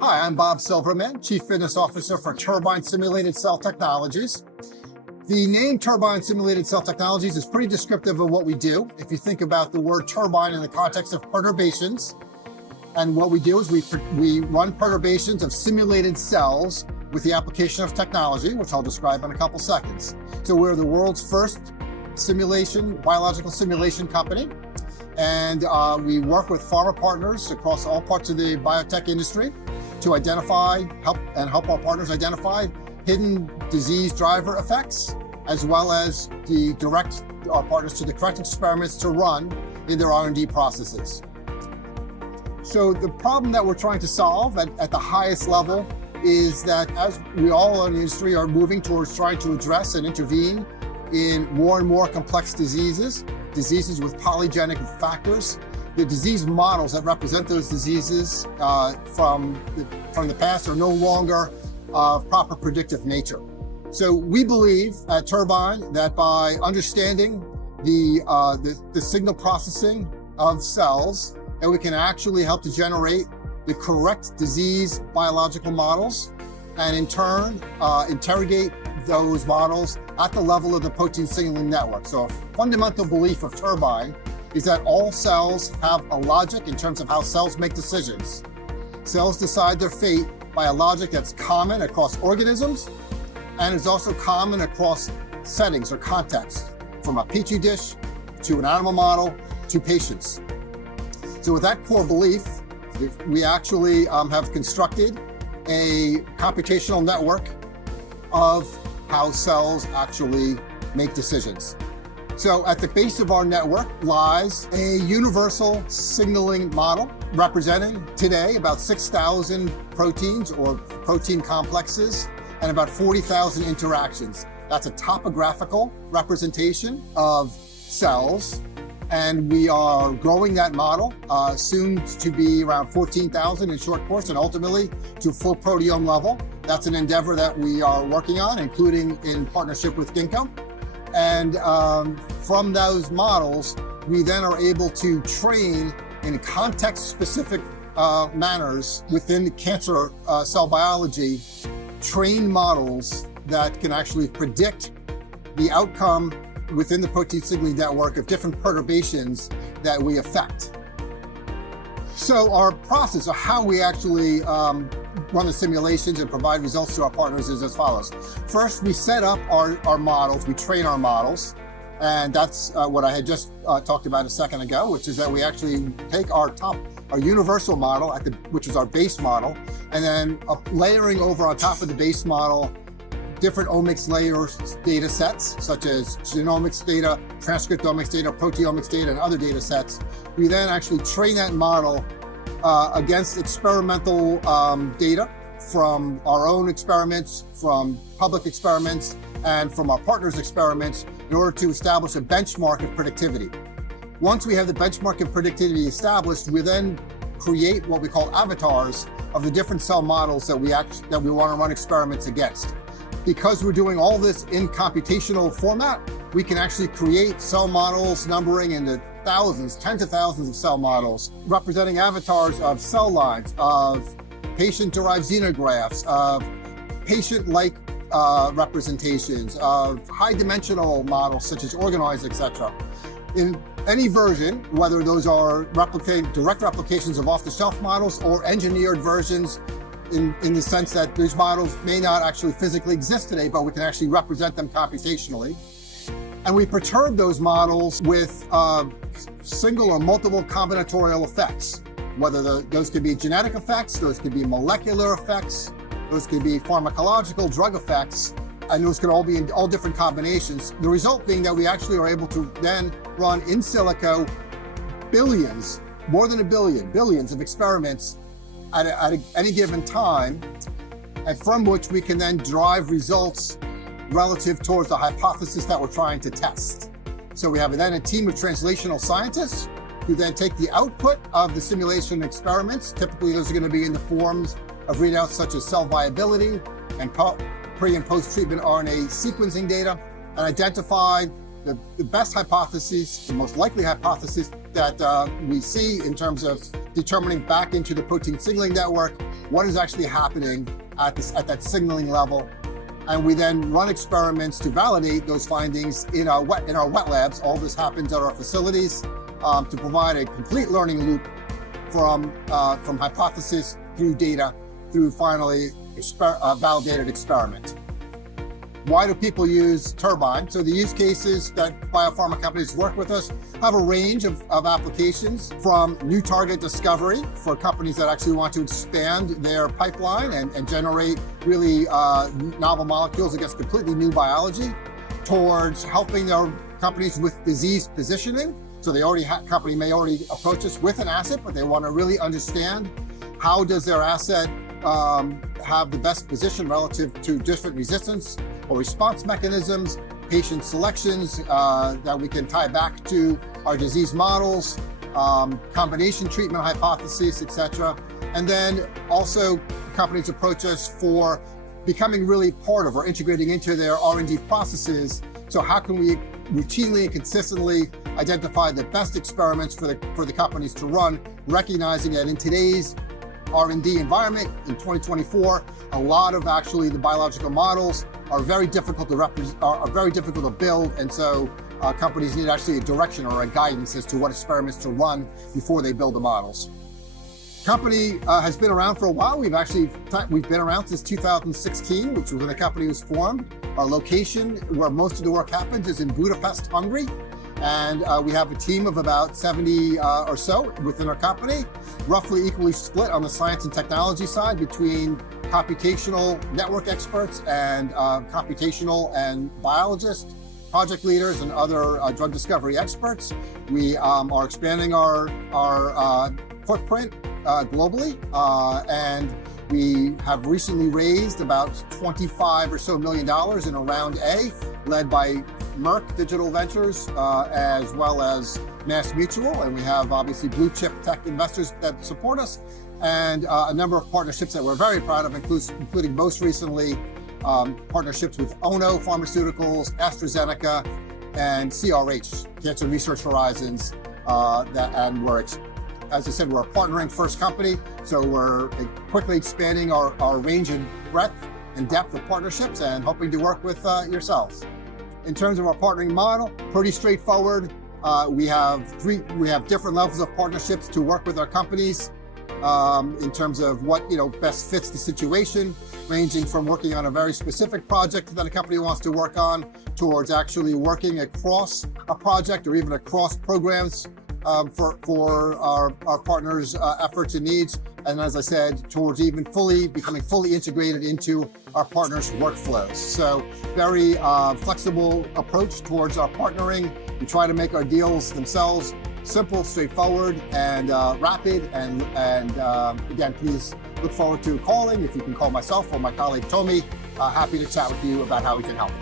Hi, I'm Bob Silverman, Chief Business Officer for Turbine Simulated Cell Technologies. The name Turbine Simulated Cell Technologies is pretty descriptive of what we do. If you think about the word turbine in the context of perturbations, and what we do is we run perturbations of simulated cells with the application of technology, which I'll describe in a couple seconds. So we're the world's first biological simulation company. And we work with pharma partners across all parts of the biotech industry to help our partners identify hidden disease driver effects, as well as direct our partners to the correct experiments to run in their R&D processes. So the problem that we're trying to solve at the highest level is that as we all in the industry are moving towards trying to address and intervene in more and more complex diseases with polygenic factors, the disease models that represent those diseases from the past are no longer of proper predictive nature. So we believe at Turbine that by understanding the signal processing of cells, that we can actually help to generate the correct disease biological models, and in turn interrogate those models at the level of the protein signaling network. So a fundamental belief of Turbine is that all cells have a logic in terms of how cells make decisions. Cells decide their fate by a logic that's common across organisms, and is also common across settings or contexts, from a petri dish to an animal model to patients. So with that core belief, we actually have constructed a computational network of how cells actually make decisions. So at the base of our network lies a universal signaling model representing today about 6,000 proteins or protein complexes and about 40,000 interactions. That's a topographical representation of cells, and we are growing that model soon to be around 14,000 in short course and ultimately to full proteome level. That's an endeavor that we are working on, including in partnership with Ginkgo. And from those models, we then are able to train in context-specific manners within the cancer cell biology, train models that can actually predict the outcome within the protein signaling network of different perturbations that we affect. So our process, or how we actually run the simulations and provide results to our partners, is as follows. First, we set up our models, we train our models, and that's what I had just talked about a second ago, which is that we actually take our universal model, which is our base model, and then layering over on top of the base model different omics layers data sets, such as genomics data, transcriptomics data, proteomics data, and other data sets. We then actually train that model against experimental data from our own experiments, from public experiments, and from our partners' experiments in order to establish a benchmark of predictivity. Once we have the benchmark of predictivity established, we then create what we call avatars of the different cell models that we want to run experiments against. Because we're doing all this in computational format, we can actually create cell models numbering in the thousands, tens of thousands of cell models, representing avatars of cell lines, of patient-derived xenografts, of patient-like representations, of high-dimensional models such as organoids, etc. In any version, whether those are direct replications of off-the-shelf models or engineered versions in the sense that these models may not actually physically exist today, but we can actually represent them computationally. And we perturb those models with single or multiple combinatorial effects, whether those could be genetic effects, those could be molecular effects, those could be pharmacological drug effects, and those could all be in all different combinations. The result being that we actually are able to then run in silico billions, more than a billion, billions of experiments at any given time, and from which we can then drive results relative towards the hypothesis that we're trying to test. So we have then a team of translational scientists who then take the output of the simulation experiments. Typically, those are going to be in the forms of readouts such as cell viability and pre and post-treatment RNA sequencing data, and identify the best hypotheses, the most likely hypotheses that we see in terms of determining back into the protein signaling network what is actually happening at that signaling level. And we then run experiments to validate those findings in our wet labs. All this happens at our facilities to provide a complete learning loop from hypothesis through data through finally validated experiment. Why do people use Turbine? So the use cases that biopharma companies work with us have a range of applications, from new target discovery for companies that actually want to expand their pipeline and generate really novel molecules against completely new biology, towards helping their companies with disease positioning. So they company may already approach us with an asset, but they want to really understand how does their asset have the best position relative to different resistance or response mechanisms, patient selections that we can tie back to our disease models, combination treatment hypotheses, etc. And then also companies approach us for becoming really part of or integrating into their R&D processes. So how can we routinely and consistently identify the best experiments for the companies to run, recognizing that in today's R&D environment in 2024, a lot of actually the biological models are very difficult to build, and so companies need actually a direction or a guidance as to what experiments to run before they build the models. Company has been around for a while. We've been around since 2016, which was when the company was formed. Our location, where most of the work happens, is in Budapest, Hungary. And we have a team of about 70 or so within our company, roughly equally split on the science and technology side between computational network experts and computational and biologists, project leaders, and other drug discovery experts. We are expanding our footprint globally, and we have recently raised about $25 or so million in a round A, led by Merck Digital Ventures, as well as Mass Mutual, and we have obviously blue chip tech investors that support us, and a number of partnerships that we're very proud of, including most recently partnerships with Ono Pharmaceuticals, AstraZeneca, and CRH, Cancer Research Horizons, and we're, as I said, we're a partnering first company, so we're quickly expanding our range and breadth and depth of partnerships and hoping to work with yourselves. In terms of our partnering model, pretty straightforward. We have different levels of partnerships to work with our companies in terms of what best fits the situation, ranging from working on a very specific project that a company wants to work on, towards actually working across a project or even across programs for our partners' efforts and needs. And as I said, towards even becoming fully integrated into our partners' workflows. So very flexible approach towards our partnering. We try to make our deals themselves simple, straightforward, and rapid. And again, please look forward to calling. If you can call myself or my colleague Tommy, happy to chat with you about how we can help.